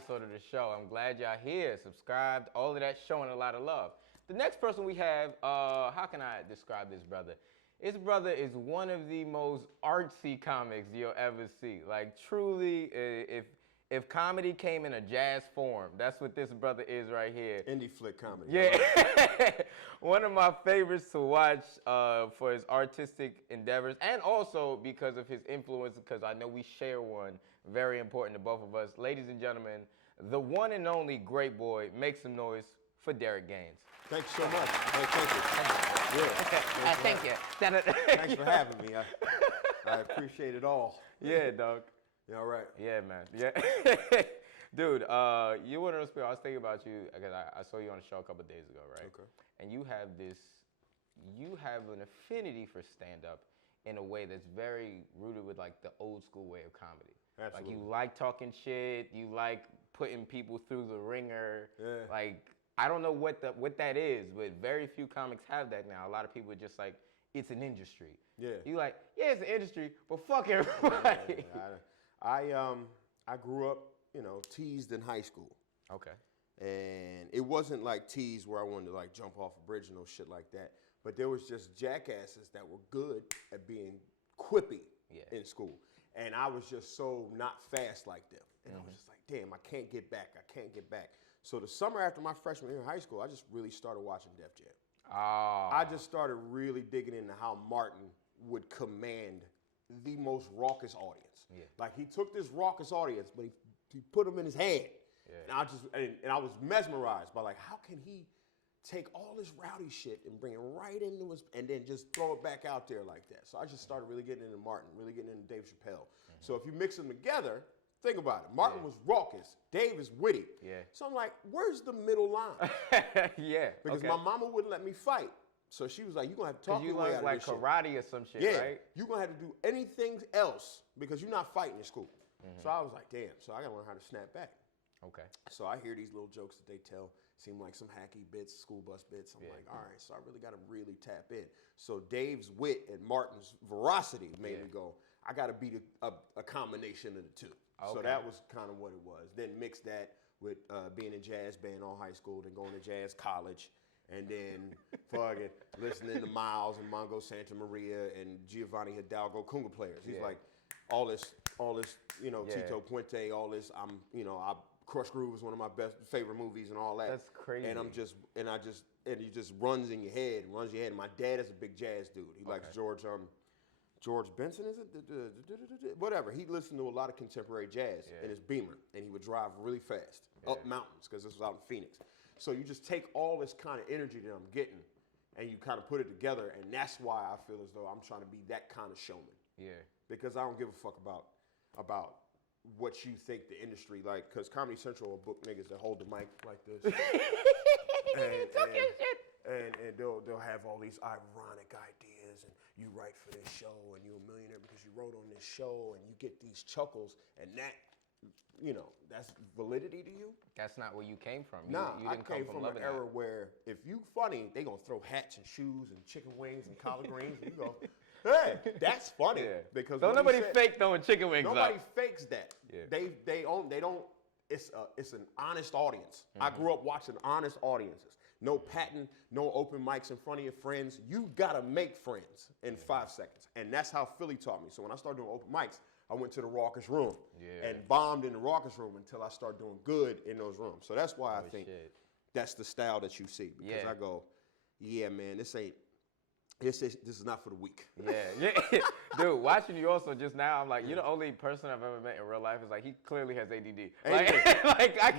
episode of the show. I'm glad y'all here, subscribed, all of that, showing a lot of love. The next person we have, how can I describe this brother? This brother is one of the most artsy comics you'll ever see. Like, truly, if comedy came in a jazz form, that's what this brother is right here. Indie flick comedy. Yeah. One of my favorites to watch for his artistic endeavors, and also because of his influence, because I know we share one very important to both of us. Ladies and gentlemen, the one and only great boy, make some noise for DerekGaines. Thank you so much. Thank you. Yeah. Thank you. Thanks for having me. I appreciate it all. Yeah, dog. You all right? Yeah, man. Yeah. Dude, you're one of those people, I was thinking about you, because I saw you on a show a couple of days ago, right? Okay. And you have an affinity for stand-up in a way that's very rooted with like the old school way of comedy. Absolutely. Like you like talking shit, you like putting people through the ringer. Yeah. Like, I don't know what that is, but very few comics have that now. A lot of people are just like, it's an industry. Yeah. You like, yeah, it's an industry, but fuck everybody. Yeah, I grew up, teased in high school. Okay. And it wasn't like teased where I wanted to like jump off a bridge and no shit like that. But there was just jackasses that were good at being quippy in school. And I was just so not fast like them. And I was just like, damn, I can't get back. So the summer after my freshman year in high school, I just really started watching Def Jam. Oh. I just started really digging into how Martin would command the most raucous audience. Yeah. Like he took this raucous audience, but he put them in his head. Yeah. And I was mesmerized by like, how can he take all this rowdy shit and bring it right into his, and then just throw it back out there like that. So I just started really getting into Martin, really getting into Dave Chappelle. So if you mix them together, think about it. Martin was raucous. Dave is witty. Yeah. So I'm like, where's the middle line? Yeah. Because my mama wouldn't let me fight. So she was like, you're going to have to talk your way out of like this shit. karate or some shit, Yeah, right? you're going to have to do anything else because you're not fighting in school. So I was like, damn, so I got to learn how to snap back. Okay. So I hear these little jokes that they tell, seem like some hacky bits, school bus bits. I'm like, all right, so I really got to really tap in. So Dave's wit and Martin's veracity made me go, I got to be a combination of the two. Okay. So that was kind of what it was. Then mix that with being in jazz band all high school, then going to jazz college, and then fucking listening to Miles and Mongo Santa Maria and Giovanni Hidalgo conga players. He's like, all this, Tito Puente, all this. Crush Groove is one of my favorite movies and all that. That's crazy. And it just runs in your head, And my dad is a big jazz dude. He likes George Benson, is it? Whatever. He listened to a lot of contemporary jazz in his Beamer, and he would drive really fast up mountains because this was out in Phoenix. So you just take all this kind of energy that I'm getting, and you kind of put it together, and that's why I feel as though I'm trying to be that kind of showman. Yeah. Because I don't give a fuck about what you think the industry like, because Comedy Central will book niggas that hold the mic like this. and they'll have all these ironic ideas, and you write for this show, and you're a millionaire because you wrote on this show, and you get these chuckles, and that, that's validity to you? That's not where you came from. You I didn't came come from an era where if you funny, they gonna throw hats and shoes and chicken wings and collard greens, and you go, hey, that's funny. Because don't nobody fake throwing chicken wings nobody up. fakes that. Yeah. They don't. It's an honest audience. I grew up watching honest audiences. No patent, no open mics in front of your friends. You gotta make friends in 5 seconds, and that's how Philly taught me. So when I started doing open mics, I went to the raucous room and bombed in the raucous room until I started doing good in those rooms. So that's why I think that's the style that you see. Because I go, yeah, man, this is not for the weak. Yeah. Dude, watching you also just now, I'm like, you're the only person I've ever met in real life is like, he clearly has ADD.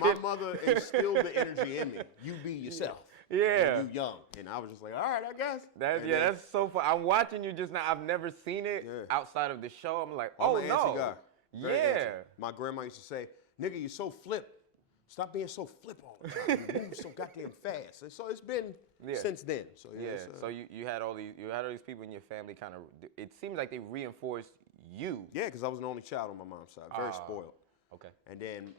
My mother instilled the energy in me. You be yourself. Yeah. You young. And I was just like, all right, I guess. That's so fun. I'm watching you just now. I've never seen it outside of the show. I'm like, oh, no. Guy. Yeah. My grandma used to say, nigga, you so flip. Stop being so flip all the time. You move so goddamn fast. And so it's been since then. So So you had all these people in your family kind of. It seems like they reinforced you. Yeah, because I was the only child on my mom's side. Very spoiled. Okay. And then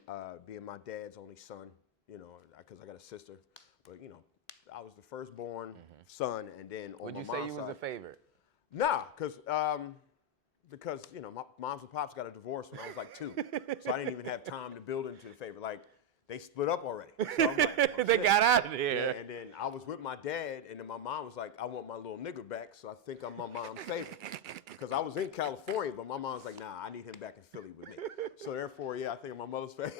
being my dad's only son, because I got a sister, but I was the firstborn son, and then on Would my you mom's say you was side, the favorite? Nah, because because, you know, my moms and pops got a divorce when I was like 2. So I didn't even have time to build into the favor. Like, they split up already. So I'm like, oh, they got out of there. Yeah, and then I was with my dad, and then my mom was like, I want my little nigga back, so I think I'm my mom's favorite. Because I was in California, but my mom's like, nah, I need him back in Philly with me. So therefore, yeah, I think I'm my mother's favorite.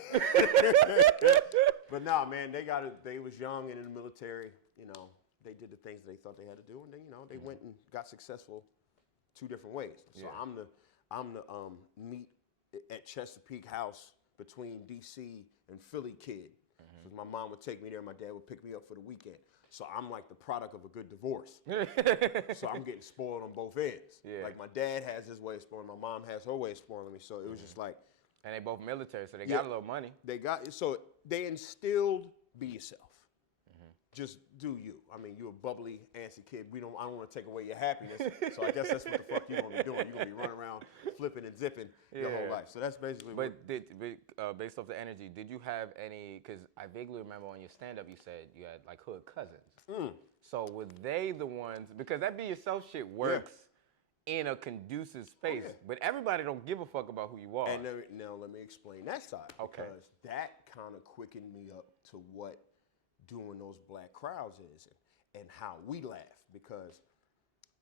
But nah, man, they was young and in the military. You know, they did the things they thought they had to do, and then, you know, they went and got successful 2 different ways. So I'm the meet at Chesapeake House between DC and Philly kid. So my mom would take me there, my dad would pick me up for the weekend. So I'm like the product of a good divorce. So I'm getting spoiled on both ends. Yeah. Like my dad has his way of spoiling, my mom has her way of spoiling me. So it was just like. And they both military, so they got a little money. So they instilled be yourself. Just do you. I mean, you're a bubbly, antsy kid. I don't want to take away your happiness. So I guess that's what the fuck you're going to be doing. You're going to be running around flipping and zipping your whole life. So that's basically based off the energy, did you have any, because I vaguely remember on your stand-up you said you had like hood cousins. So were they the ones, because that be yourself shit works in a conducive space, but everybody don't give a fuck about who you are. And now let me explain that side. Because that kind of quickened me up to what doing those black crowds is and how we laugh, because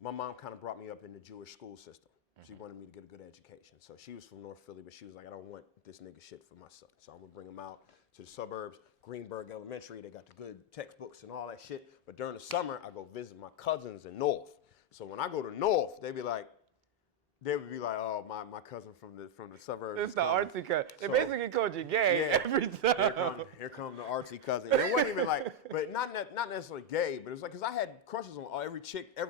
my mom kind of brought me up in the Jewish school system. She wanted me to get a good education. So she was from North Philly, but she was like, I don't want this nigga shit for my son. So I'm gonna bring him out to the suburbs, Greenberg Elementary. They got the good textbooks and all that shit. But during the summer, I go visit my cousins in North. So when I go to North, they would be like, oh, my cousin from the suburbs. It's the artsy cousin. They basically called you gay every time. Here come the artsy cousin. And it wasn't even like, but not necessarily gay, but it was like, because I had crushes on every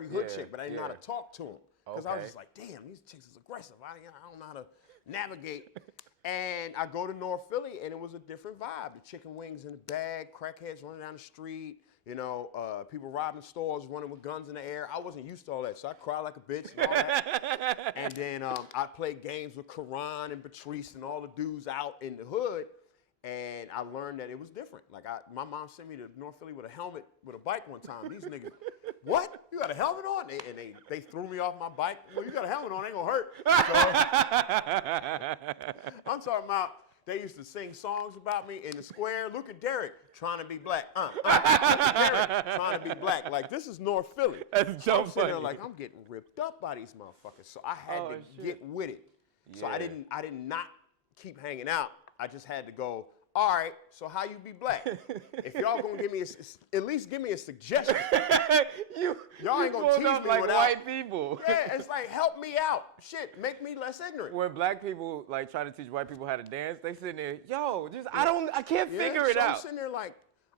hood chick, but I didn't know how to talk to them. Because I was just like, damn, these chicks is aggressive. I don't know how to navigate. And I go to North Philly, and it was a different vibe. The chicken wings in the bag, crackheads running down the street, you know, people robbing stores, running with guns in the air. I wasn't used to all that, so I cried like a bitch and all that. And then I played games with Karan and Patrice and all the dudes out in the hood, and I learned that it was different. Like, my mom sent me to North Philly with a helmet, with a bike one time. These niggas, what? You got a helmet on? And they threw me off my bike. Well, you got a helmet on, ain't gonna hurt. So, I'm talking about, they used to sing songs about me in the square. Look at Darick, trying to be black. Look at Darick, trying to be black. Like, this is North Philly. That's so I'm sitting there like, I'm getting ripped up by these motherfuckers. So I had to get with it. So I did not keep hanging out. I just had to go, all right, so how you be black? If y'all gonna give me at least give me a suggestion. Y'all ain't gonna teach me like without white people. Yeah, it's like, help me out. Shit, make me less ignorant. When black people like try to teach white people how to dance, they sitting there, yo, I can't figure it out. I'm sitting there like,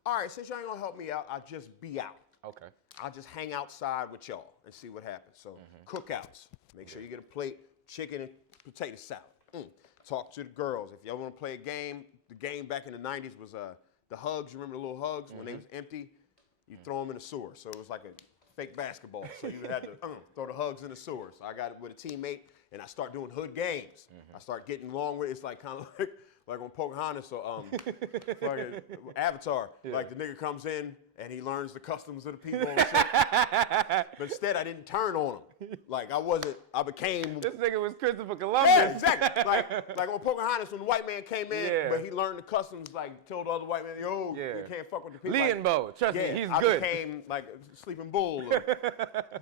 all right, since y'all ain't gonna help me out, I'll just be out. Okay. I'll just hang outside with y'all and see what happens. So cookouts, make sure you get a plate, chicken and potato salad. Talk to the girls. If y'all want to play a game, the game back in the 90s was the hugs. You remember the little hugs when they was empty? You throw them in the sewer. So it was like a fake basketball. So you had to throw the hugs in the sewer. So I got it with a teammate, and I start doing hood games. I start getting along with it. It's like kind of like on Pocahontas or fucking Avatar. Yeah. Like the nigga comes in and he learns the customs of the people and shit. But instead I didn't turn on him. Like I became. This nigga was Christopher Columbus. Yeah, exactly. like on Pocahontas when the white man came in, but he learned the customs, like told the other white man, yo, you can't fuck with the people. Leonbo, trust me, he's I good. I became like a sleeping bull or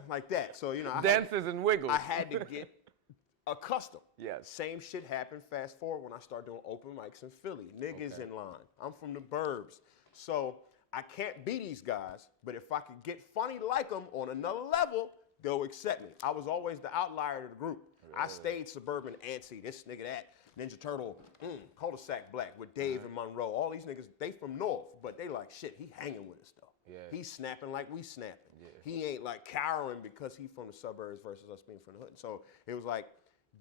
like that. So, you know. Dances and wiggles. I had to get accustomed. Yes. Same shit happened. Fast forward when I started doing open mics in Philly. Niggas in line. I'm from the burbs. So I can't be these guys, but if I could get funny like them on another level, they'll accept me. I was always the outlier of the group. I stayed suburban antsy, this nigga that, Ninja Turtle, cul-de-sac black with Dave and Monroe. All these niggas, they from North, but they like, shit, he hanging with us though. Yeah. He's snapping like we snapping. Yeah. He ain't like cowering because he from the suburbs versus us being from the hood. So it was like,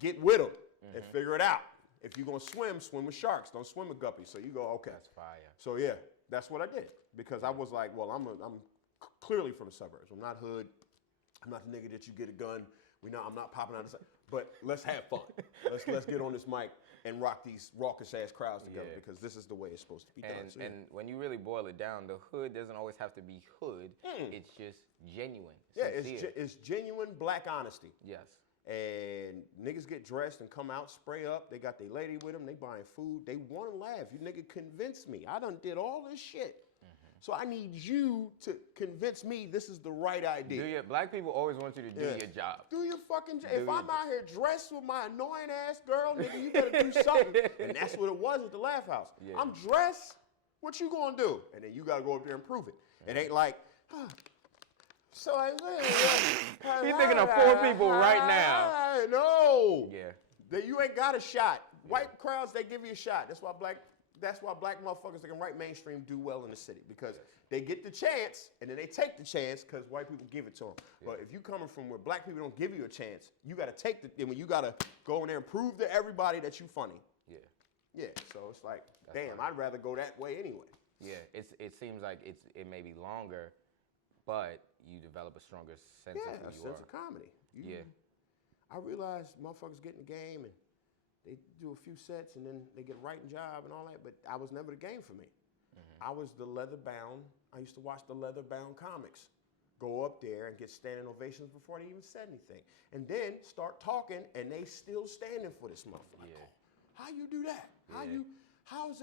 get with them and figure it out. If you're gonna swim with sharks. Don't swim with guppies. So you go, okay. That's fire. So yeah, that's what I did. Because I was like, well, I'm clearly from the suburbs. I'm not hood. I'm not the nigga that you get a gun. I'm not popping out of the side. But let's have fun. let's get on this mic and rock these raucous ass crowds together because this is the way it's supposed to be done. So, and when you really boil it down, the hood doesn't always have to be hood. It's just genuine. Yeah, it's genuine black honesty. Yes. And niggas get dressed and come out, spray up. They got their lady with them. They buying food. They want to laugh. You nigga convinced me. I done did all this shit. So I need you to convince me this is the right idea. Black people always want you to do your job. Do your fucking job. If I'm out here dressed with my annoying ass girl, nigga, you better do something. And that's what it was at the Laugh House. Yeah. I'm dressed. What you gonna do? And then you gotta go up there and prove it. It ain't like, so I He's thinking of 4 people right now. No. Yeah. You ain't got a shot. White crowds, they give you a shot. That's why black motherfuckers that can write mainstream do well in the city, because they get the chance and then they take the chance because white people give it to them. Yeah. But if you coming from where black people don't give you a chance, you got to take the. When you got to go in there and prove to everybody that you funny. Yeah. Yeah. So it's like, damn, funny. I'd rather go that way anyway. Yeah. It seems like it may be longer, but you develop a stronger sense of who you are. Of comedy. I realized motherfuckers get in the game and they do a few sets and then they get a writing job and all that, but I was never the game for me. I was the leather-bound. I used to watch the leather-bound comics. Go up there and get standing ovations before they even said anything. And then start talking and they still standing for this motherfucker. Like, how you do that? How is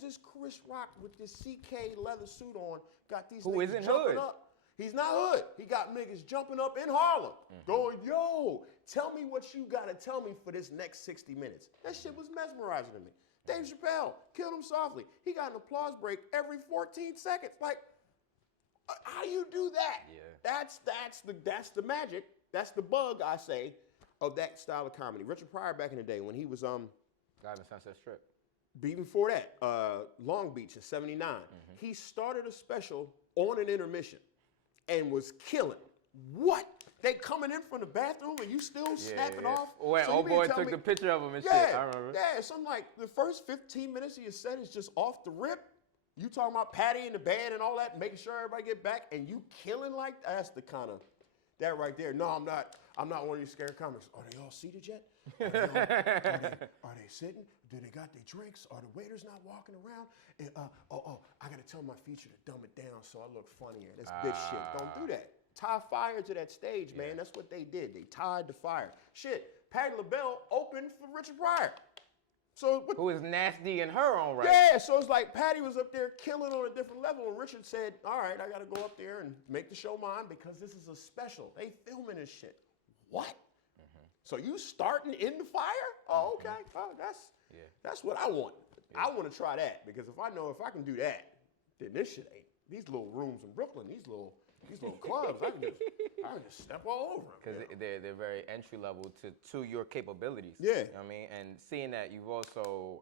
this Chris Rock with this CK leather suit on got these Who niggas isn't jumping hood? up? He's not hood. He got niggas jumping up in Harlem, going, yo, tell me what you gotta tell me for this next 60 minutes. That shit was mesmerizing to me. Dave Chappelle killed him softly. He got an applause break every 14 seconds. Like, how do you do that? Yeah. That's the magic. That's the bug, I say, of that style of comedy. Richard Pryor back in the day when he was Got in the Sunset Strip. Before that, Long Beach in '79. He started a special on an intermission and was killing. What? They coming in from the bathroom and you still snapping off? When so old boy took the picture of him and shit, I remember. Yeah, something like the first 15 minutes of your set is just off the rip. You talking about Patty in the band and all that, making sure everybody get back, and you killing like that's the kind of, that right there. No, I'm not one of these scared comics. Are they all seated yet? Are they sitting? Do they got their drinks? Are the waiters not walking around? I gotta tell my feature to dumb it down so I look funnier. That's bitch shit. Don't do that. Tie fire to that stage, man. That's what they did. They tied the fire. Shit, Patti LaBelle opened for Richard Pryor. So who is nasty in her own right. Yeah, so it's like Patty was up there killing on a different level, and Richard said, all right, I got to go up there and make the show mine because this is a special. They filming this shit. What? So you starting in the fire? Oh, okay. Oh, that's what I want. I want to try that because if I can do that, then this shit ain't. These little rooms in Brooklyn, these little clubs, I can just step all over them. Because they're very entry level to your capabilities. Yeah. You know what I mean? And seeing that,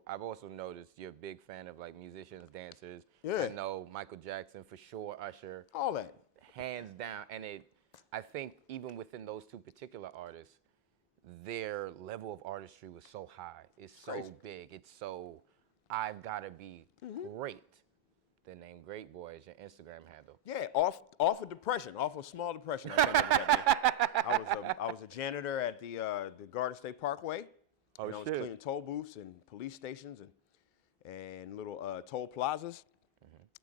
I've also noticed you're a big fan of like musicians, dancers. Yeah. I know Michael Jackson for sure, Usher. All that. Hands down. And I think even within those two particular artists, their level of artistry was so high. It's so big. It's so, I've got to be great. The name Great Boy is your Instagram handle. Yeah, off of depression, off of small depression. I was a janitor at the Garden State Parkway. I was cleaning toll booths and police stations and little toll plazas.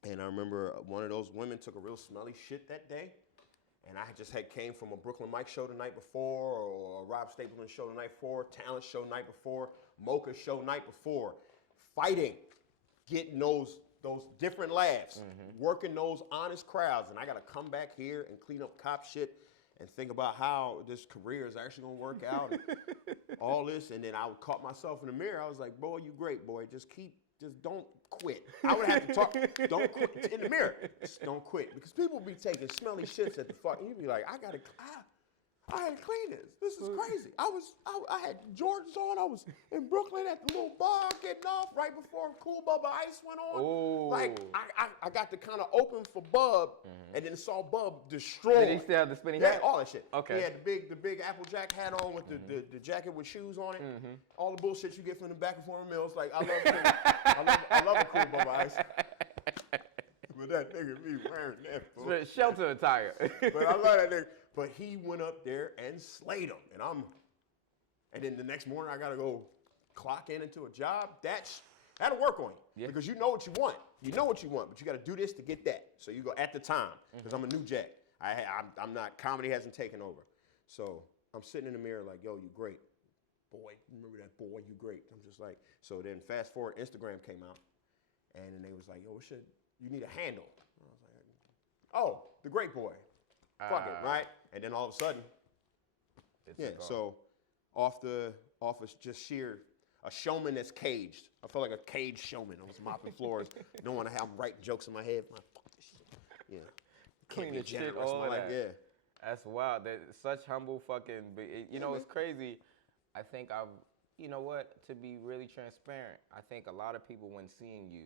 And I remember one of those women took a real smelly shit that day. And I just came from a Brooklyn Mike show the night before, or a Rob Stapleton show the night before, Talent show night before, Mocha show night before, fighting, getting those different laughs, working those honest crowds. And I got to come back here and clean up cop shit and think about how this career is actually going to work out and all this. And then I would caught myself in the mirror. I was like, boy, you great, boy. Just don't quit. I would have to talk, don't quit in the mirror. Just don't quit. Because people be taking smelly shits at the fucking, you be like, I had to clean this. This is crazy. I had Jordans on. I was in Brooklyn at the little bar getting off right before Cool Bubba Ice went on. Ooh. Like, I got to kind of open for Bub and then saw Bub destroy. Did he still have the spinning hat? Yeah, all that shit. Okay. He had the big Applejack hat on with the jacket with shoes on it. All the bullshit you get from the back of Foreign Mills. Like, I love a Cool Bubba Ice. But that nigga be wearing that. Shelter attire. But I love that nigga. But he went up there and slayed him. And then the next morning I gotta go clock into a job. That'll work on you. Yeah. Because you know what you want. You know what you want, but you gotta do this to get that. So you go at the time, because I'm a new jack. I'm not, comedy hasn't taken over. So I'm sitting in the mirror like, yo, you great. Boy, remember that boy, you great. I'm just like, so then fast forward, Instagram came out. And then they was like, yo, you need a handle. And I was like, oh, the great boy. Fuck it, right? And then all of a sudden, so off of just sheer, a showman that's caged. I felt like a caged showman. I was mopping floors, knowing how I'm writing jokes in my head. Fuck this shit. Yeah. Clean the shit, all of that. Yeah. That's wild. That's such humble fucking, you know, it's crazy. I think you know what, to be really transparent, I think a lot of people when seeing you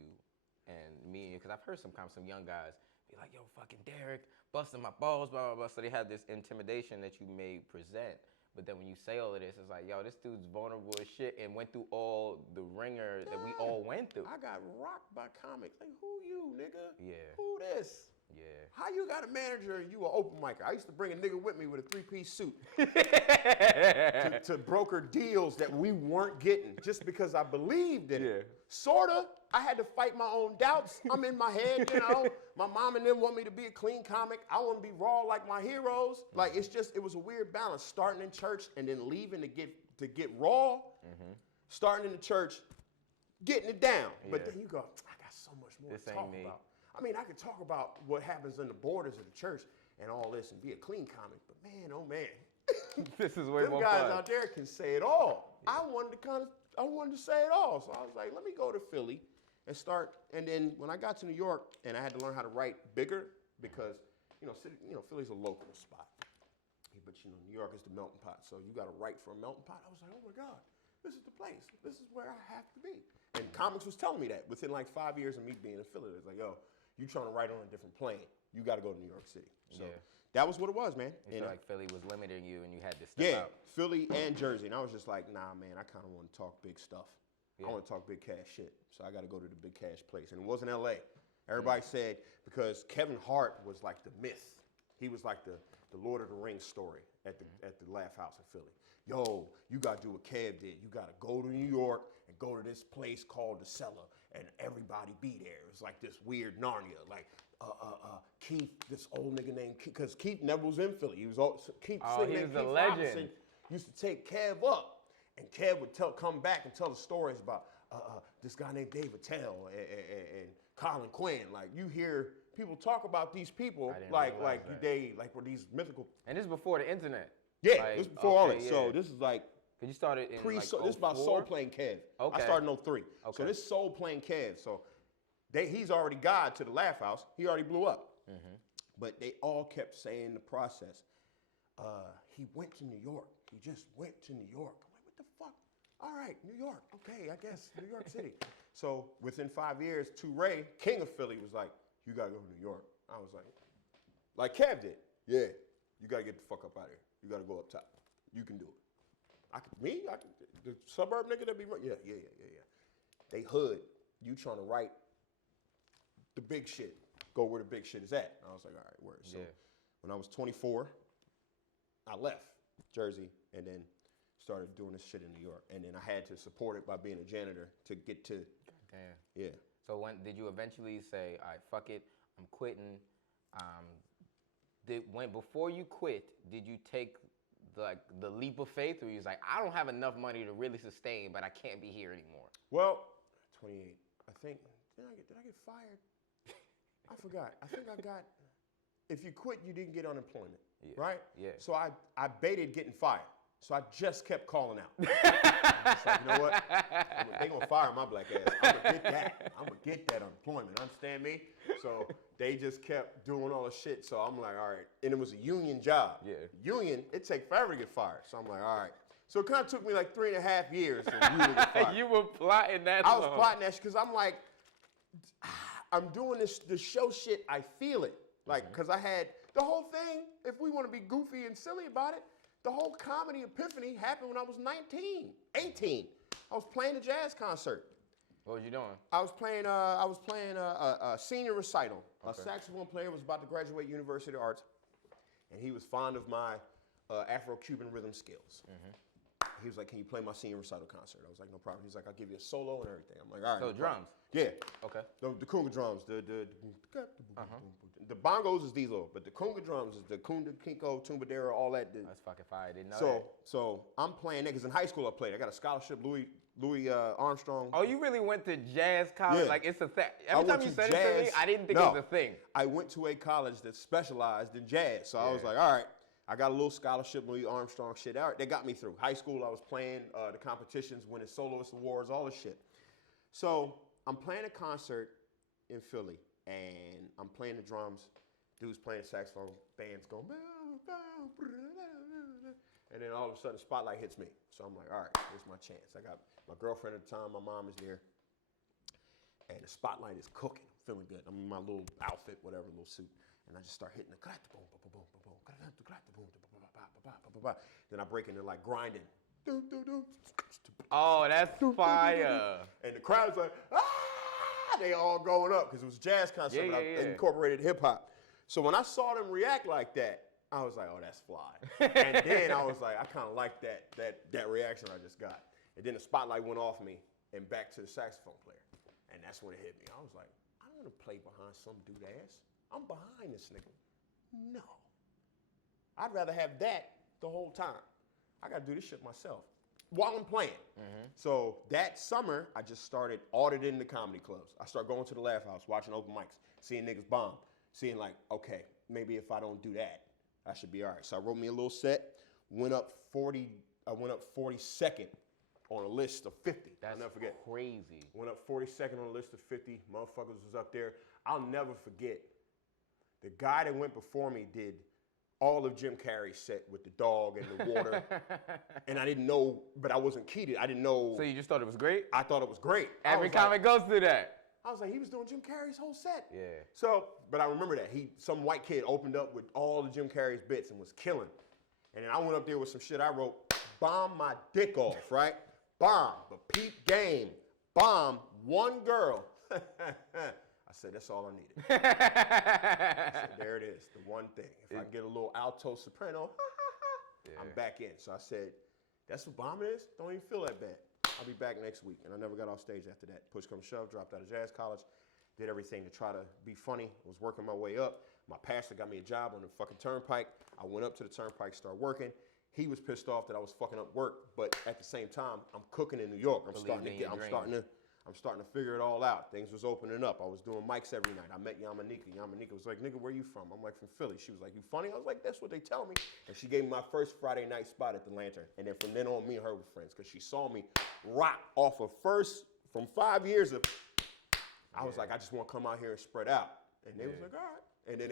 and me, because I've heard some young guys be like, yo, fucking Darick, busting my balls, blah, blah, blah. So they have this intimidation that you may present. But then when you say all of this, it's like, yo, this dude's vulnerable as shit and went through all the ringer that we all went through. I got rocked by comics. Like, who you, nigga? Yeah. Who this? Yeah. How you got a manager and you an open micer? I used to bring a nigga with me with a 3-piece suit to broker deals that we weren't getting just because I believed in it. Sorta. I had to fight my own doubts. I'm in my head, you know. My mom and them want me to be a clean comic. I want to be raw like my heroes. Like, it was a weird balance, starting in church and then leaving to get raw, starting in the church, getting it down. But then you go, I got so much more to talk about. I mean, I could talk about what happens in the borders of the church and all this and be a clean comic, but man, oh man. This is way more fun. Them guys out there can say it all. Yeah. I wanted to say it all. So I was like, let me go to Philly and start. And then when I got to New York and I had to learn how to write bigger because, Philly's a local spot. But, New York is the melting pot. So you got to write for a melting pot. I was like, oh my God, this is the place. This is where I have to be. And comics was telling me that within like 5 years of me being in Philly. It's like, yo, you trying to write on a different plane. You got to go to New York City. So that was what it was, man. You feel like Philly was limiting you and you had to step out. Yeah, Philly and Jersey. And I was just like, nah, man, I kind of want to talk big stuff. I want to talk big cash shit. So I got to go to the big cash place. And it wasn't L.A. Everybody said, because Kevin Hart was like the myth. He was like the Lord of the Rings story at the Laugh House in Philly. Yo, you got to do what Kev did. You got to go to New York and go to this place called the Cellar and everybody be there. It's like this weird Narnia. Like, Keith, this old nigga named Keith, because Keith never was in Philly. He was Keith. He was a legend. Robinson used to take Kev up, and Kev would come back and tell the stories about this guy named Dave Attell and Colin Quinn. Like, you hear people talk about these people like were these mythical. And this is before the internet. Yeah, this is before all that. Yeah. So this is like. Cause you started in this is about Soul Playing Kev. Okay. I started in 03. Okay. So this Soul Playing Kev. So he's already God to the Laugh House. He already blew up. But they all kept saying the process. He went to New York. He just went to New York. I'm like, what the fuck? All right, New York. Okay, I guess New York City. So within 5 years, Ray, king of Philly, was like, you gotta go to New York. I was like Kev did. Yeah, you gotta get the fuck up out of here. You gotta go up top. You can do it. The suburb nigga that be running. Yeah. They hood. You trying to write the big shit. Go where the big shit is at. I was like, all right, word. So when I was 24, I left Jersey and then started doing this shit in New York. And then I had to support it by being a janitor to get to. Damn. Yeah. So when did you eventually say, all right, fuck it, I'm quitting? Before you quit, did you take the leap of faith where you was like, I don't have enough money to really sustain, but I can't be here anymore? Well, 28. I think, did I get fired? I forgot. I think I got, if you quit, you didn't get unemployment, right? Yeah. So I baited getting fired. So I just kept calling out. I was like, you know what? They gonna fire my black ass. I'm gonna get that. I'm gonna get that unemployment. Understand me? So they just kept doing all the shit. So I'm like, all right. And it was a union job. Yeah. Union, it take forever to get fired. So I'm like, all right. So it kind of took me like 3.5 years to really get fired. You were plotting that. I was plotting that because I'm like, I'm doing the show shit. I feel it. Like, because I had the whole thing, if we want to be goofy and silly about it, the whole comedy epiphany happened when I was 18. I was playing a jazz concert. What was you doing? I was playing a senior recital. Okay. A saxophone player was about to graduate University of Arts, and he was fond of my Afro-Cuban rhythm skills. He was like, can you play my senior recital concert? I was like, no problem. He's like, I'll give you a solo and everything. I'm like, all right. So drums? Yeah. Okay. The conga drums, the bongos is these little, but the conga drums is the kunda, kinko, tumbadera, all that. That's fucking fire. I didn't know that. So I'm playing that because in high school I played. I got a scholarship, Louis Armstrong. Oh, you really went to jazz college? Yeah. Like it's a thing. Every time you said it to me, I didn't think it was a thing. I went to a college that specialized in jazz. So I was like, all right, I got a little scholarship, Louis Armstrong shit. All right, they got me through. High school, I was playing the competitions, winning soloist awards, all this shit. So I'm playing a concert in Philly, and I'm playing the drums. Dude's playing saxophone, band's going, and then all of a sudden, the spotlight hits me. So I'm like, all right, here's my chance. I got my girlfriend at the time, my mom is there, and the spotlight is cooking. I'm feeling good. I'm in my little outfit, whatever, little suit, and I just start hitting the then I break into like grinding. Oh, that's fire. And the crowd's like, ah! They all going up because it was a jazz concert. Yeah, I incorporated hip hop. So when I saw them react like that, I was like, oh, that's fly. And then I was like, I kind of like that reaction I just got. And then the spotlight went off me and back to the saxophone player. And that's when it hit me. I was like, I don't want to play behind some dude ass. I'm behind this nigga. No. I'd rather have that the whole time. I got to do this shit myself while I'm playing. So that summer, I just started auditing the comedy clubs. I started going to the Laugh House, watching open mics, seeing niggas bomb, seeing like, okay, maybe if I don't do that, I should be all right. So I wrote me a little set, went up 42nd on a list of 50. I'll never forget. Crazy. Went up 42nd on a list of 50. Motherfuckers was up there. I'll never forget. The guy that went before me did all of Jim Carrey's set with the dog and the water. And I didn't know, but I wasn't keyed. I didn't know. So you just thought it was great? I thought it was great. Every comic goes through that. I was like, he was doing Jim Carrey's whole set. Yeah. So, but I remember that. Some white kid opened up with all the Jim Carrey's bits and was killing. And then I went up there with some shit I wrote, bomb my dick off, right? Bomb, the peep game, bomb, one girl. I said, that's all I needed. I said, there it is, the one thing. If I get a little alto soprano, I'm back in. So I said, that's what bomb is? Don't even feel that bad. I'll be back next week. And I never got off stage after that. Push come shove, dropped out of jazz college, did everything to try to be funny, was working my way up. My pastor got me a job on the fucking turnpike. I went up to the turnpike, started working. He was pissed off that I was fucking up work, but at the same time, I'm cooking in New York. I'm starting to figure it all out. Things was opening up. I was doing mics every night. I met Yamanika. Yamanika was like, nigga, where you from? I'm like, from Philly. She was like, you funny? I was like, that's what they tell me. And she gave me my first Friday night spot at the Lantern. And then from then on, me and her were friends because she saw me rock off of from 5 years of, I was like, I just want to come out here and spread out. And they was like, all right. And then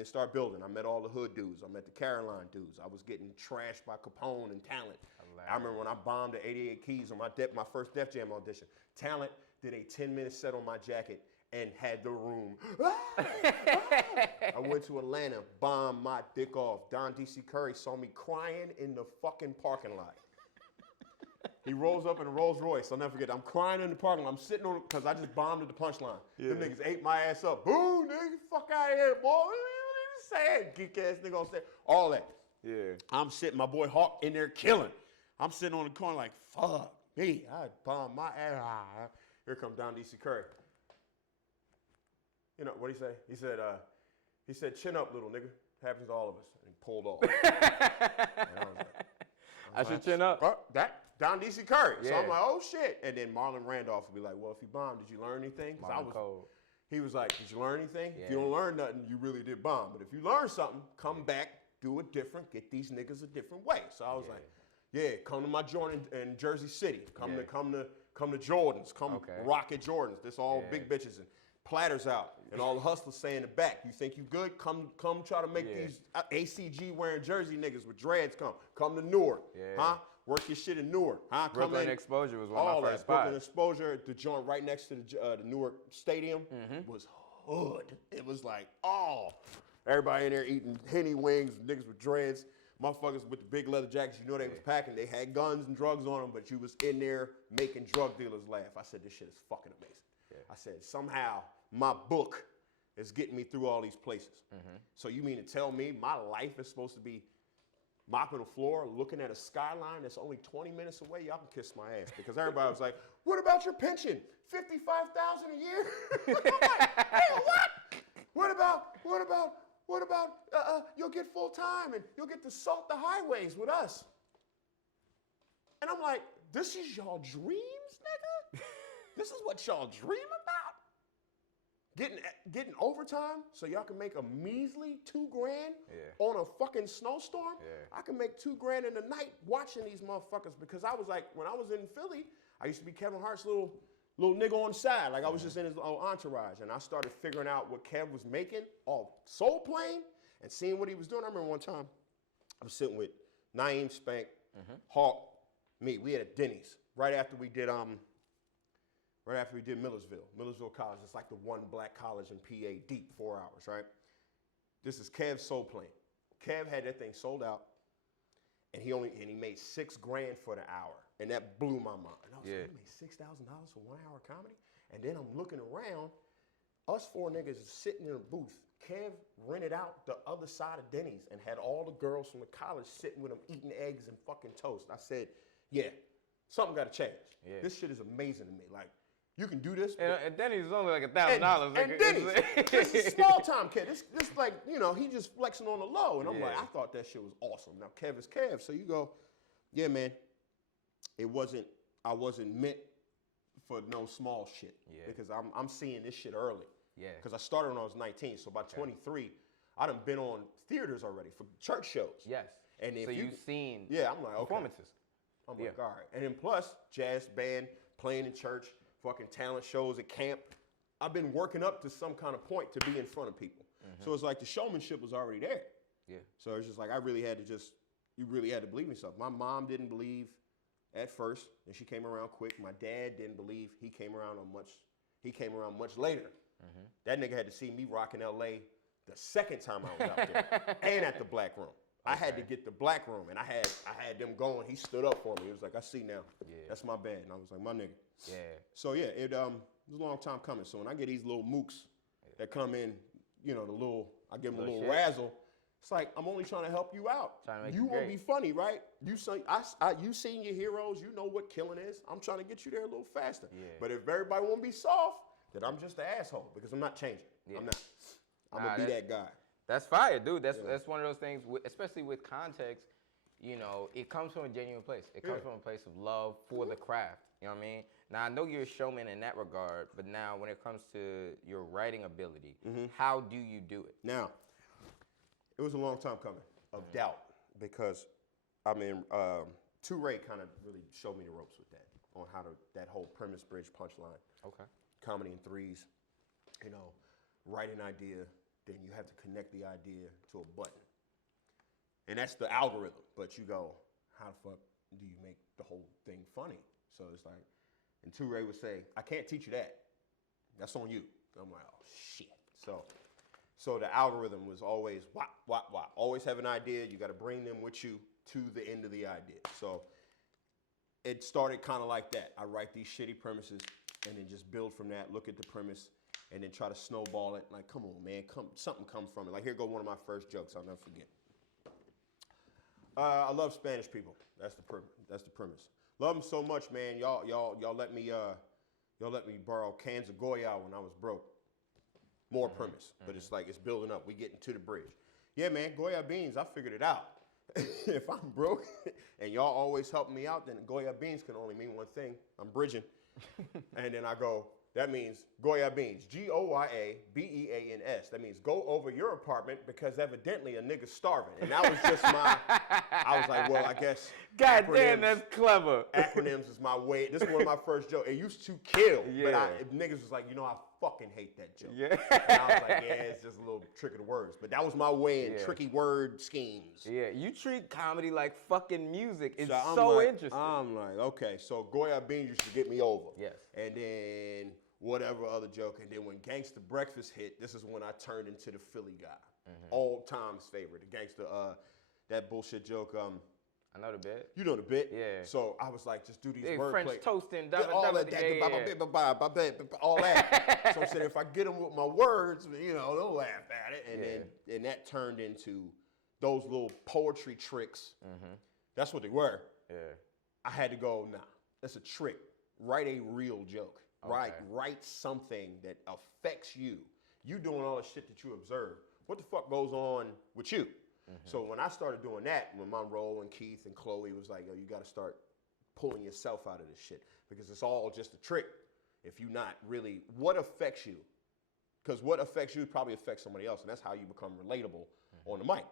it started building. I met all the hood dudes. I met the Caroline dudes. I was getting trashed by Capone and Talent. I remember when I bombed the 88 Keys on my first Def Jam audition. Talent did a 10-minute set on my jacket and had the room. I went to Atlanta, bombed my dick off. Don D.C. Curry saw me crying in the fucking parking lot. He rolls up in a Rolls Royce. I'll never forget. I'm crying in the parking lot. I'm sitting on it because I just bombed at the punchline. Yeah. Them niggas ate my ass up. Boo, nigga, fuck out of here, boy. What are you saying? Geek ass nigga on stage. All that. Yeah. I'm sitting, my boy Hawk in there killing. I'm sitting on the corner like, fuck me. I bombed my ass. Here comes Don D.C. Curry. You know, what'd he say? He said, chin up, little nigga. Happens to all of us. And he pulled off. And I was like, I should chin up. That Don D.C. Curry. Yeah. So I'm like, oh shit. And then Marlon Randolph would be like, well, if you bombed, did you learn anything? He was like, did you learn anything? Yeah. If you don't learn nothing, you really did bomb. But if you learn something, come back, do it different, get these niggas a different way. So I was like, yeah, come to my joint in Jersey City. Come to Jordans. Come rock at Jordans. This all big bitches and platters out. And all the hustlers say in the back, you think you good? Come try to make these ACG wearing Jersey niggas with dreads come to Newark. Huh? Work your shit in Newark. Huh? Brooklyn Exposure was one of my first spots. Brooklyn Exposure, the joint right next to the Newark Stadium was hood. It was like, oh, everybody in there eating Henny wings, niggas with dreads. Motherfuckers with the big leather jackets, you know they was packing. They had guns and drugs on them, but you was in there making drug dealers laugh. I said, this shit is fucking amazing. Yeah. I said, somehow my book is getting me through all these places. So you mean to tell me my life is supposed to be mopping the floor, looking at a skyline that's only 20 minutes away? Y'all can kiss my ass. Because everybody was like, what about your pension? $55,000 a year? I'm like, hey, what? what about you'll get full time and you'll get to salt the highways with us. And I'm like, this is y'all dreams, nigga? This is what y'all dream about? Getting overtime so y'all can make a measly $2,000 on a fucking snowstorm? I can make $2,000 in a night watching these motherfuckers because I was like, when I was in Philly, I used to be Kevin Hart's little nigga on the side. Like I was just in his little entourage. And I started figuring out what Kev was making off Soul Plane and seeing what he was doing. I remember one time I was sitting with Naeem Spank, Hawk, me. We had a Denny's right after we did Millersville College. It's like the one black college in PA, deep, 4 hours, right? This is Kev's Soul Plane. Kev had that thing sold out, and he made $6,000 for the hour, and that blew my mind. And I was like, he made $6,000 for 1 hour comedy? And then I'm looking around, us 4 niggas sitting in a booth. Kev rented out the other side of Denny's and had all the girls from the college sitting with him eating eggs and fucking toast. I said, yeah, something got to change. Yeah. This shit is amazing to me. Like, you can do this. And Denny's is only like $1,000. And Denny's, this is small time kid. This like, you know, he just flexing on the low. And I'm like, I thought that shit was awesome. Now Kev is Kev. So you go, yeah, man, I wasn't meant for no small shit. Yeah. Because I'm seeing this shit early. Yeah. Because I started when I was 19. So by 23, I done been on theaters already for church shows. Yes. And if you've seen I'm like, okay. performances. I'm like, all right. And then plus, jazz band, playing in church, fucking talent shows at camp. I've been working up to some kind of point to be in front of people. So it's like the showmanship was already there. Yeah. So it's just like you really had to believe in yourself. My mom didn't believe at first, and she came around quick. My dad didn't believe. He came around much later. That nigga had to see me rocking LA the second time I was out there and at the Black Room. I had to get the Black Room, and I had them going. He stood up for me. He was like, I see now. Yeah. That's my bad. And I was like, my nigga. Yeah. So yeah, it was a long time coming. So when I get these little mooks that come in, you know, I give them a little razzle. It's like, I'm only trying to help you out. You won't be funny, right? You seen your heroes. You know what killing is. I'm trying to get you there a little faster. Yeah. But if everybody won't be soft, then I'm just the asshole because I'm not changing. Yeah. I'm not. I'm going to be that guy. That's fire, dude. That's one of those things, especially with context, you know, it comes from a genuine place. It comes from a place of love for the craft. You know what I mean? Now, I know you're a showman in that regard, but now when it comes to your writing ability, how do you do it? Now, it was a long time coming of doubt because, I mean, 2Ray kind of really showed me the ropes with that, on how that whole premise, bridge, punchline. Okay. Comedy in threes, you know, write an idea, then you have to connect the idea to a button. And that's the algorithm. But you go, how the fuck do you make the whole thing funny? So it's like, and 2Ray would say, I can't teach you that. That's on you. I'm like, oh, shit. So the algorithm was always, wop. Always have an idea. You got to bring them with you to the end of the idea. So it started kind of like that. I write these shitty premises and then just build from that, look at the premise, and then try to snowball it. Like, come on, man, something come from it. Like, here go one of my first jokes. I'll never forget. I love Spanish people. That's the premise. Love them so much, man. Y'all let me borrow cans of Goya when I was broke. More premise, but it's like it's building up. We getting to the bridge. Yeah, man, Goya beans. I figured it out. If I'm broke and y'all always helping me out, then Goya beans can only mean one thing. I'm bridging, and then I go. That means Goya beans, Goyabeans. That means go over your apartment because evidently a nigga's starving. And that was just I was like, well, I guess. God damn, that's clever. Acronyms is my way. This is one of my first jokes. It used to kill. Yeah. But niggas was like, you know, I fucking hate that joke. Yeah. And I was like, yeah, it's just a little trick of the words. But that was my way in tricky word schemes. Yeah, you treat comedy like fucking music. It's so interesting. I'm like, okay, so Goya beans used to get me over. Yes. And then whatever other joke. And then when Gangsta Breakfast hit, this is when I turned into the Philly guy. All time's favorite. The Gangsta, that bullshit joke. I know the bit. You know the bit? Yeah. So I was like, just do these wordplay. French toasting, all that. So I said, if I get them with my words, you know, they'll laugh at it. And that turned into those little poetry tricks. That's what they were. Yeah. I had to go, nah, that's a trick. Write a real joke. Okay. Write something that affects you. You doing all the shit that you observe. What the fuck goes on with you? So when I started doing that, when Monroe and Keith and Chloe was like, yo, you got to start pulling yourself out of this shit because it's all just a trick. If you not really, what affects you? Because what affects you probably affects somebody else, and that's how you become relatable on the mic.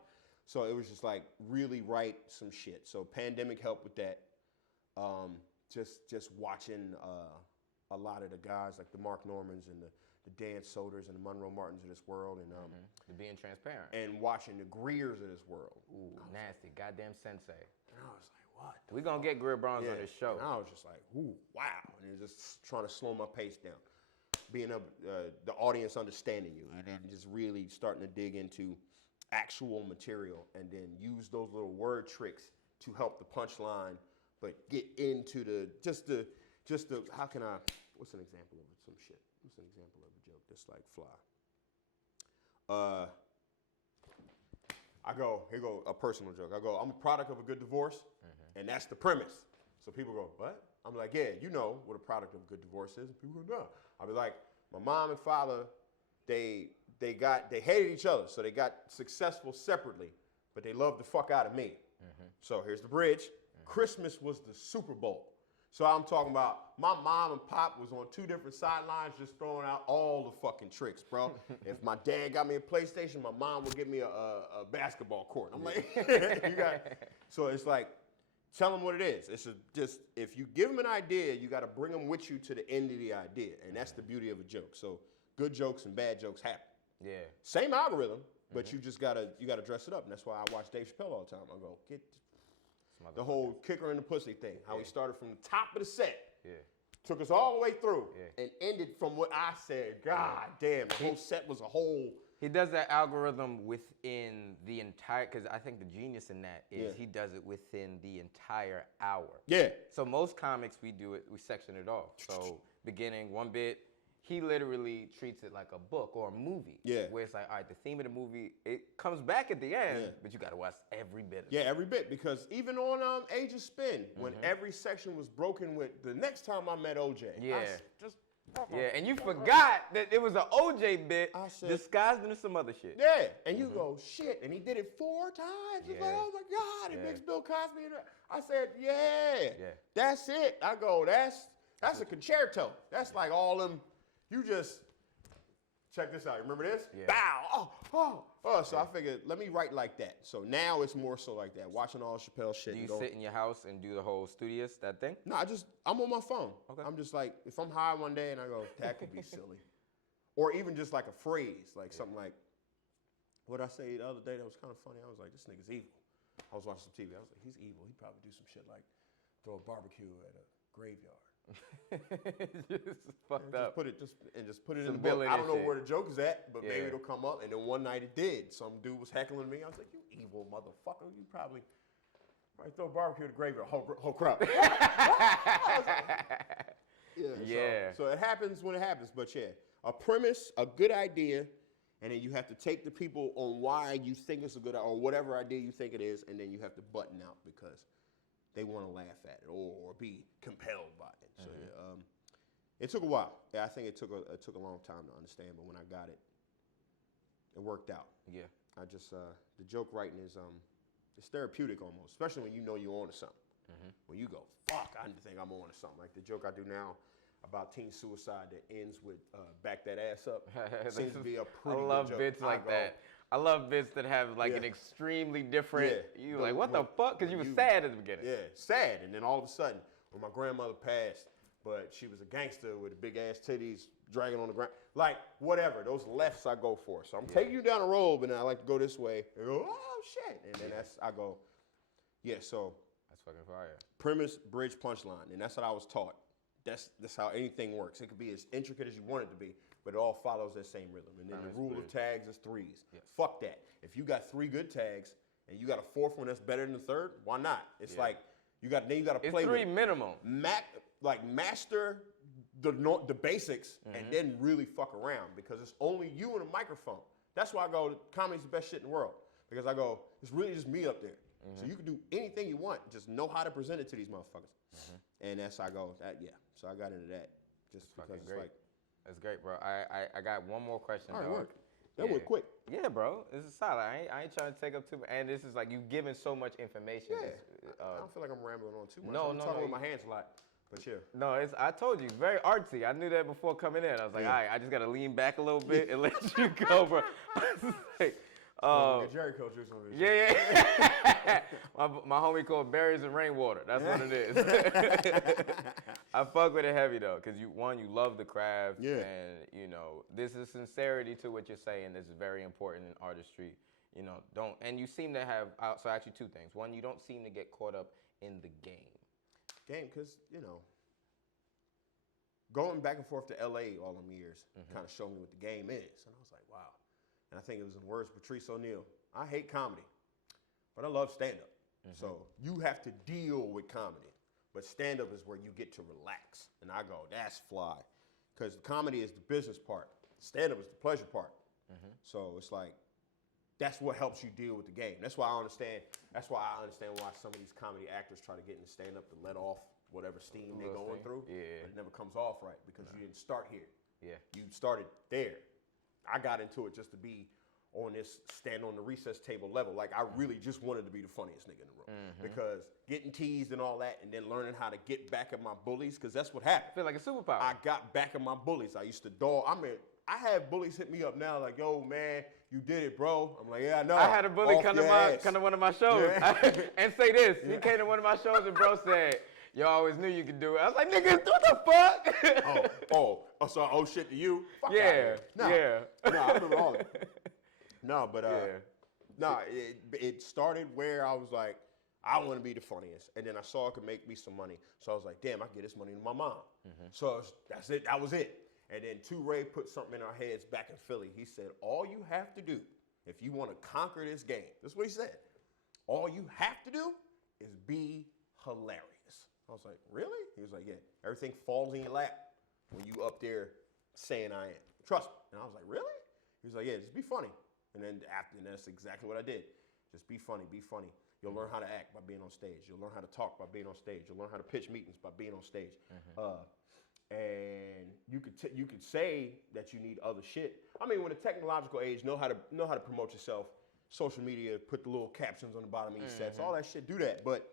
So it was just like really write some shit. So pandemic helped with that. Just watching a lot of the guys like the Mark Normans and the Dan Soders and the Monroe Martins of this world, and being transparent, and watching the Greers of this world. Ooh, nasty, goddamn sensei. And I was like, what? We gonna get Greer Bronze on this show. And I was just like, ooh, wow, and it was just trying to slow my pace down, being able the audience understanding you, and then just really starting to dig into actual material, and then use those little word tricks to help the punchline, but get into the just the how can I? What's an example of some shit? What's an example of a joke that's like fly? Here go a personal joke. I go, I'm a product of a good divorce, and that's the premise. So people go, what? I'm like, yeah, you know what a product of a good divorce is. And people go, no. I'll be like, my mom and father, they hated each other, so they got successful separately, but they loved the fuck out of me. So here's the bridge. Christmas was the Super Bowl. So I'm talking about my mom and pop was on 2 different sidelines just throwing out all the fucking tricks, bro. If my dad got me a PlayStation, my mom would give me a basketball court. I'm like, so it's like, tell them what it is. It's just, if you give them an idea, you got to bring them with you to the end of the idea. And that's the beauty of a joke. So good jokes and bad jokes happen. Yeah. Same algorithm, but you just gotta dress it up. And that's why I watch Dave Chappelle all the time. I go, get the whole kicker in the pussy thing. How he started from the top of the set. Took us all the way through and ended from what I said. God damn, the whole set was a whole. He does that algorithm within the entire, because I think the genius in that is he does it within the entire hour. Yeah. So most comics, we section it off. So beginning, 1 bit, he literally treats it like a book or a movie. Yeah. Where it's like, all right, the theme of the movie, it comes back at the end, but you got to watch every bit of it. Yeah, every bit. Because even on Age of Spin, when every section was broken with, the next time I met OJ, and you forgot that it was an OJ bit disguised into some other shit. Yeah, and you go, shit, and he did it 4 times. It's like, oh my God, it makes Bill Cosby. I said, that's it. I go, that's a concerto. That's like all them. You just, check this out. Remember this? Yeah. Bow. So I figured, let me write like that. So now it's more so like that. Watching all Chappelle shit. Do you sit in your house and do the whole studious, that thing? No, I'm on my phone. Okay. I'm just like, if I'm high one day and I go, that could be silly. Or even just like a phrase, like something like, what I say the other day that was kind of funny. I was like, this nigga's evil. I was watching some TV. I was like, he's evil. He'd probably do some shit like throw a barbecue at a graveyard. Just fucked up. Just put it in the book. I don't know where the joke is at, but maybe it'll come up. And then one night it did. Some dude was heckling me. I was like, you evil motherfucker. You probably throw a barbecue at a graveyard. Whole crap. So it happens when it happens. But a premise, a good idea, and then you have to take the people on why you think it's a good idea, or whatever idea you think it is, and then you have to button out because they want to laugh at it or be compelled by it. So it took a while. Yeah, I think it took a long time to understand, but when I got it, it worked out. Yeah. I just the joke writing is it's therapeutic almost, especially when you know you're on to something. When you go, fuck, I think I'm on to something. Like the joke I do now about teen suicide that ends with back that ass up seems to be a pretty good joke. I love bits like that. I love bits that have like an extremely different. You like, what the fuck? Because you were sad at the beginning. Yeah, sad, and then all of a sudden, when my grandmother passed, but she was a gangster with big ass titties dragging on the ground, like whatever. Those lefts I go for. So I'm taking you down the road, but then I like to go this way. And go, oh shit, and then I go, So that's fucking fire. Premise, bridge, punchline, and that's what I was taught. That's how anything works. It could be as intricate as you want it to be, but it all follows that same rhythm. And then the rule of tags is 3s. Yes. Fuck that. If you got 3 good tags and you got a 4th one that's better than the 3rd, why not? It's like you got to play it's 3 with it. Minimum. Master the basics and then really fuck around because it's only you and a microphone. That's why I go, comedy's the best shit in the world. Because I go, it's really just me up there. So you can do anything you want. Just know how to present it to these motherfuckers. And that's how I go, So I got into that just because it's like, That's great, bro. I got one more question. All right, dog. work. That went quick. Yeah, bro. This is solid. I ain't trying to take up too much. And this is like, you've given so much information. Yeah. I don't feel like I'm rambling on too much. No, I'm talking with my hands a lot. But yeah. No, I told you, very artsy. I knew that before coming in. I was like, all right, I just got to lean back a little bit and let you go, bro. Get Jericho juice on this. Yeah. my homie called berries and rainwater. That's what it is. I fuck with it heavy, though, because you love the craft. Yeah. And, this is sincerity to what you're saying. This is very important in artistry. And you seem to have, so actually two things. One, you don't seem to get caught up in the game. Because, going back and forth to LA all them years kind of showed me what the game is. And I was like, wow. And I think it was in the words of Patrice O'Neal. I hate comedy, but I love stand-up. So you have to deal with comedy. But stand-up is where you get to relax. And I go, that's fly. Because comedy is the business part. Stand-up is the pleasure part. So it's like, that's what helps you deal with the game. That's why I understand why some of these comedy actors try to get into stand-up to let off whatever steam they're going through. Yeah. But it never comes off right because you didn't start here. Yeah. You started there. I got into it just to be on this stand on the recess table level. Like, I really just wanted to be the funniest nigga in the room. Because getting teased and all that and then learning how to get back at my bullies, because that's what happened. I feel like a superpower. I got back at my bullies. I used to dog. I have bullies hit me up now like, yo, man, you did it, bro. I'm like, yeah, I know. I had a bully come to one of my shows and say this. He came to one of my shows and bro said, yo, I always knew you could do it. I was like, nigga, what the fuck? So shit to you? Fuck yeah. No, I remember all that. No, but it started where I was like, I want to be the funniest. And then I saw it could make me some money. So I was like, damn, I can get this money to my mom. So that's it. That was it. And then Ray put something in our heads back in Philly. He said, all you have to do, if you want to conquer this game, that's what he said. All you have to do is be hilarious. I was like, really? He was like, yeah. Everything falls in your lap when you up there saying I am. Trust me. And I was like, really? He was like, yeah, just be funny. And then that's exactly what I did. Just be funny, be funny. You'll learn how to act by being on stage. You'll learn how to talk by being on stage. You'll learn how to pitch meetings by being on stage. And you could say that you need other shit. I mean, when the technological age, know how to promote yourself. Social media, put the little captions on the bottom of each sets, all that shit, do that. But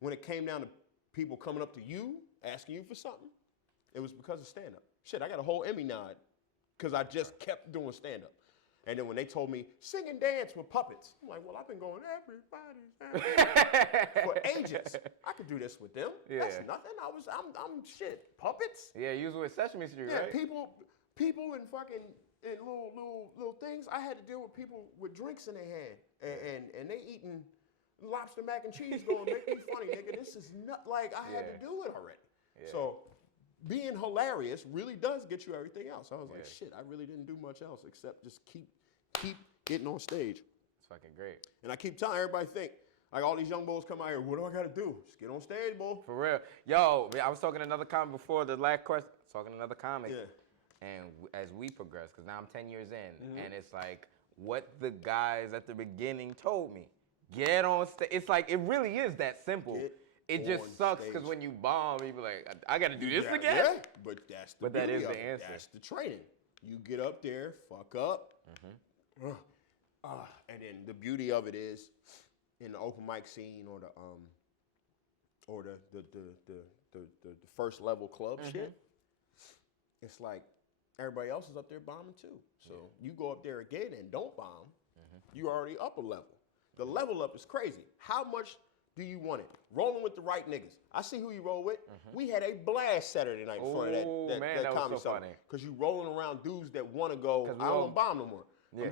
when it came down to people coming up to you, asking you for something, it was because of stand-up. Shit, I got a whole Emmy nod because I just kept doing stand-up. And then when they told me, sing and dance with puppets, I'm like, well, I've been going, everybody's for ages. I could do this with them. Yeah. That's nothing. I'm shit. Puppets? Yeah, you was with Sesame Street, right? Yeah, people in fucking little things. I had to deal with people with drinks in their hand. And they eating lobster mac and cheese going, make me funny, nigga. This is not, like, I had to do it already. Yeah. So being hilarious really does get you everything else. I was like, shit, I really didn't do much else except just keep getting on stage. It's fucking great. And I keep telling everybody, like all these young bulls come out here, what do I got to do? Just get on stage, boy. For real. Yo, I was talking to another comic before the last question. Talking to another comic. Yeah. And as we progress, because now I'm 10 years in, and it's like what the guys at the beginning told me. Get on stage. It's like, it really is that simple. It just sucks because when you bomb, you be like, I got to do this again? Yeah, but that's the that is the answer. That's the training. You get up there, fuck up. And then the beauty of it is, in the open mic scene or the first level club shit, it's like everybody else is up there bombing too. So you go up there again and don't bomb, you already up a level. The level up is crazy. How much do you want it? Rolling with the right niggas. I see who you roll with. We had a blast Saturday night in front of that comedy was so funny. Because you rolling around dudes that want to go, I don't want to bomb no more. Yeah.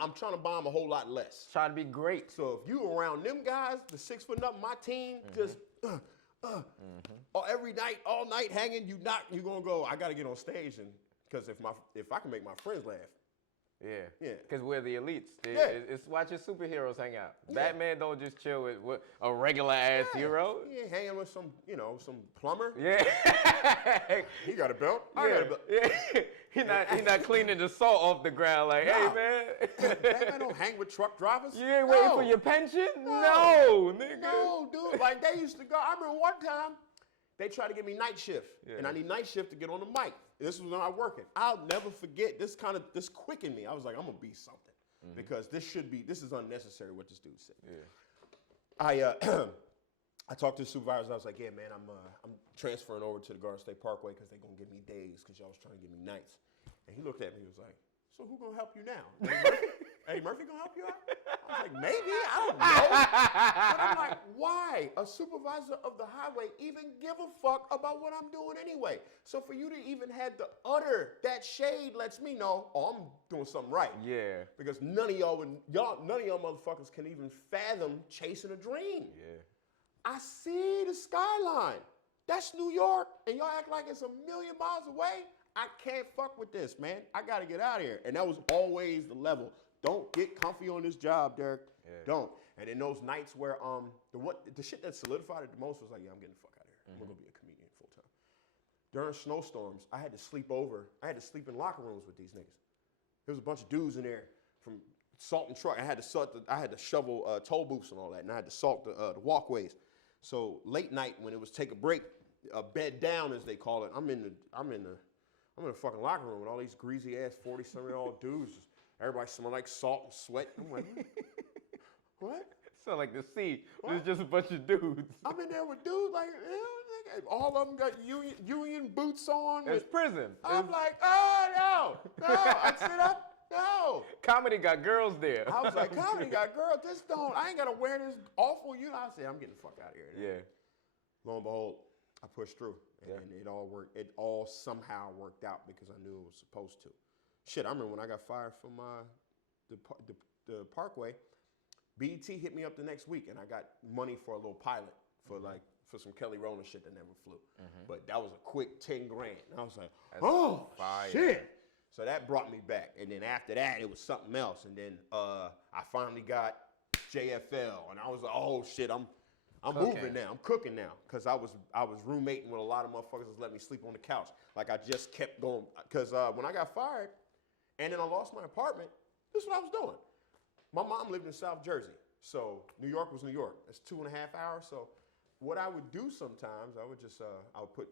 I'm trying to bomb a whole lot less. Trying to be great. So if you around them guys, the 6 foot up, my team, just every night, all night hanging, you gonna go, I gotta get on stage, and because if I can make my friends laugh. Yeah. Because we're the elites. It's watching superheroes hang out. Batman don't just chill with a regular ass hero. He ain't hanging with some plumber. Yeah. He got a belt. I got a belt. Yeah. He not cleaning the salt off the ground like, hey man. Batman don't hang with truck drivers. You ain't waiting for your pension? No, nigga. No, dude. Like they used to go. I remember one time they try to give me night shift, and I need night shift to get on the mic. This was when I was working. I'll never forget this quickened me. I was like, I'm gonna be something because this is unnecessary what this dude said. Yeah. I talked to the supervisors. I was like, yeah, man, I'm transferring over to the Garden State Parkway because they're gonna give me days because y'all was trying to give me nights. And he looked at me. He was like, so who gonna help you now? Eddie Murphy gonna help you out? I was like, maybe, I don't know. But I'm like, why? A supervisor of the highway even give a fuck about what I'm doing anyway. So for you to even have to utter that shade lets me know, oh, I'm doing something right. Yeah. Because none of y'all motherfuckers can even fathom chasing a dream. Yeah. I see the skyline. That's New York, and y'all act like it's a million miles away. I can't fuck with this, man. I gotta get out of here. And that was always the level. Don't get comfy on this job, Darick. Yeah. Don't. And in those nights where the shit that solidified it the most was like, yeah, I'm getting the fuck out of here. I'm gonna be a comedian full time. During snowstorms, I had to sleep in locker rooms with these niggas. There was a bunch of dudes in there from salt and truck. I had to shovel toll booths and all that, and I had to salt the walkways. So late night when it was take a break, bed down as they call it, I'm in the fucking locker room with all these greasy ass 40-some-year-old dudes. Everybody smell like salt and sweat. I'm like, what? Sound like the sea. There's just a bunch of dudes. I'm in there with dudes like, all of them got union boots on. It's prison. I'm like, oh no, I sit up. No. Comedy got girls there. I was like, comedy got girls. I ain't got to wear this awful uniform. I said, I'm getting the fuck out of here. Yeah. Lo and behold, I pushed through. And it all worked. It all somehow worked out because I knew it was supposed to. Shit, I remember when I got fired from the Parkway, BET hit me up the next week and I got money for a little pilot for some Kelly Rowland shit that never flew. But that was a quick 10 grand. And I was like, that's shit. So that brought me back. And then after that, it was something else. And then I finally got JFL. And I was like, oh shit, I'm moving now. I'm cooking now. Because I was roommating with a lot of motherfuckers that let me sleep on the couch. Like I just kept going. Because when I got fired and then I lost my apartment, this is what I was doing. My mom lived in South Jersey. So New York was New York. That's 2.5 hours. So what I would do sometimes, I would just, I would put,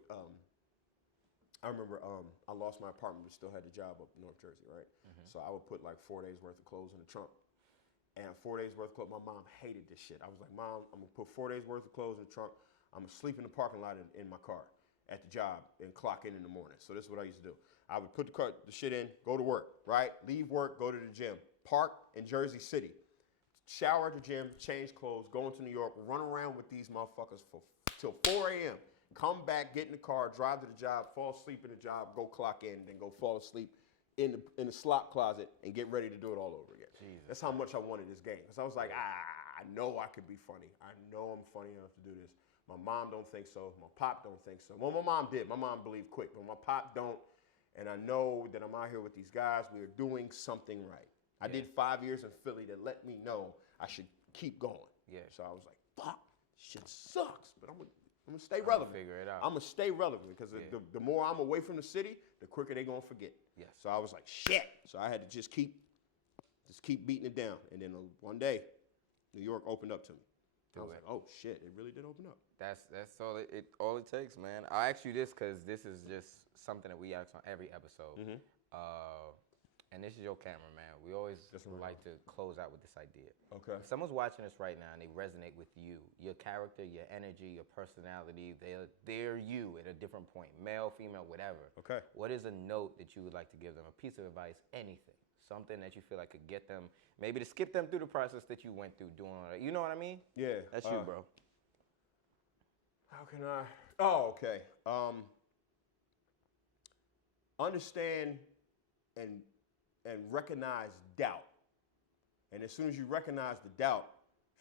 I remember I lost my apartment but still had the job up in North Jersey, right? So I would put like 4 days worth of clothes in the trunk. And 4 days worth of clothes, my mom hated this shit. I was like, Mom, I'm gonna put 4 days worth of clothes in the trunk. I'm gonna sleep in the parking lot in my car at the job and clock in the morning. So this is what I used to do. I would put the shit in, go to work, right? Leave work, go to the gym. Park in Jersey City. Shower at the gym, change clothes, go into New York, run around with these motherfuckers till 4 a.m. Come back, get in the car, drive to the job, fall asleep in the job, go clock in, then go fall asleep in the slop closet and get ready to do it all over again. Jesus. That's how much I wanted this game. Because I was like, I know I could be funny. I know I'm funny enough to do this. My mom don't think so. My pop don't think so. Well, my mom did. My mom believed quick, but my pop don't. And I know that I'm out here with these guys. We are doing something right. I did 5 years in Philly that let me know I should keep going. Yeah. So I was like, fuck, shit sucks, but I'm gonna stay relevant. Figure it out. I'm gonna stay relevant because the more I'm away from the city, the quicker they gonna forget. Yes. So I was like, shit. So I had to just keep beating it down. And then one day, New York opened up to me. I was like, oh shit, it really did open up. That's all it takes, man. I'll ask you this because this is just something that we ask on every episode. And this is your camera, man. We always like to close out with this idea. Okay. If someone's watching us right now and they resonate with you, your character, your energy, your personality, they're you at a different point, male, female, whatever. Okay. What is a note that you would like to give them? A piece of advice, anything. Something that you feel like could get them, maybe to skip them through the process that you went through doing all that. You know what I mean? Yeah. That's you, bro. How can I? Oh, okay. Understand and recognize doubt. And as soon as you recognize the doubt,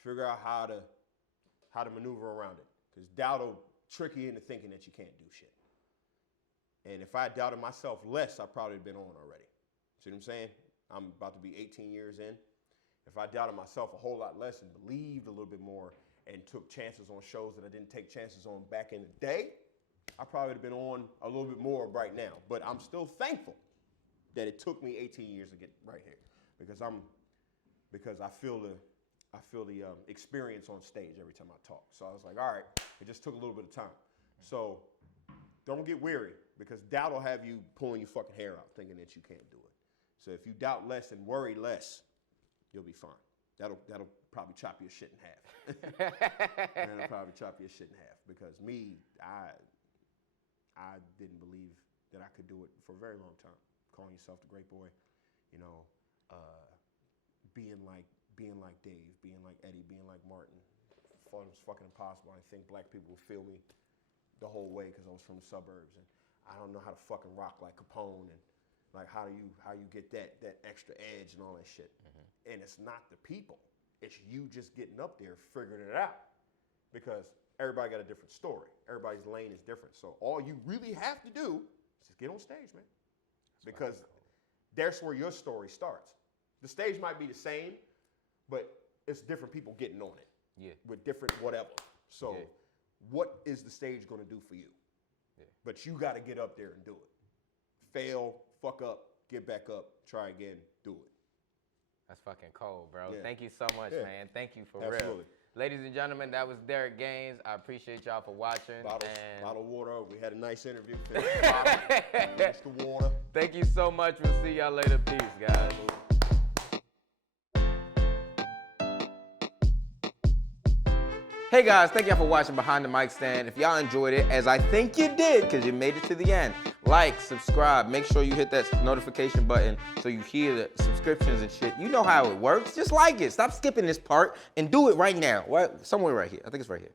figure out how to maneuver around it. Because doubt will trick you into thinking that you can't do shit. And if I doubted myself less, I'd probably been on already. See what I'm saying? I'm about to be 18 years in. If I doubted myself a whole lot less and believed a little bit more and took chances on shows that I didn't take chances on back in the day, I probably would have been on a little bit more right now. But I'm still thankful that it took me 18 years to get right here, because I feel the experience on stage every time I talk. So I was like, all right, it just took a little bit of time. So don't get weary, because doubt will have you pulling your fucking hair out thinking that you can't do it. So if you doubt less and worry less, you'll be fine. That'll probably chop your shit in half. That'll probably chop your shit in half, because I didn't believe that I could do it for a very long time. Calling yourself the great boy, you know, being like Dave, being like Eddie, being like Martin. Thought it was fucking impossible. I think black people would feel me the whole way because I was from the suburbs, and I don't know how to fucking rock like Capone, and like how you get that extra edge and all that shit. Mm-hmm. And it's not the people, it's you just getting up there figuring it out, because everybody got a different story. Everybody's lane is different. So all you really have to do is just get on stage, man, because that's where your story starts. The stage might be the same, but it's different people getting on it. Yeah. With different whatever. So what is the stage going to do for you? Yeah. But you got to get up there and do it. Fail, fuck up, get back up, try again, do it. That's fucking cold, bro. Yeah. Thank you so much, man. Thank you for Absolutely. Real. Ladies and gentlemen, that was DerekGaines. I appreciate y'all for watching. Bottle of water. We had a nice interview. Finish the water. Thank you so much. We'll see y'all later. Peace, guys. Hey guys, thank y'all for watching Behind the Mic Stand. If y'all enjoyed it, as I think you did, because you made it to the end, like, subscribe, make sure you hit that notification button so you hear the subscriptions and shit. You know how it works. Just like it. Stop skipping this part and do it right now. Somewhere right here. I think it's right here.